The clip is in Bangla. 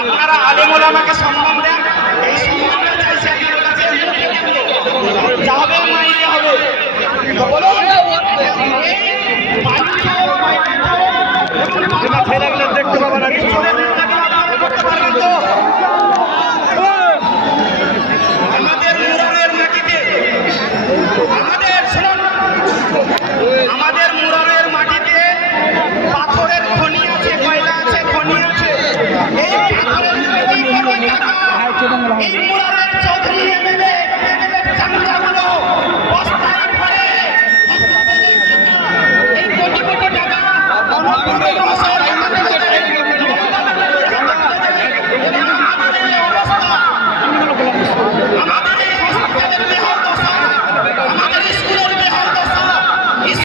আপনারা আলেম ওলামাকে সম্মান দেন, এই সম্মানটা চাইছে যা হবে মাইনে হবে। দেখতে পাবেন আমাদের মুরারের মাটিতে, আমাদের মুরারের মাটিতে পাথরের খনি আছে, কয়লা আছে, খনি আছে। এই পাথরের খনি কোনো টাকা এই মুরারের চৌধুরী এমএলএ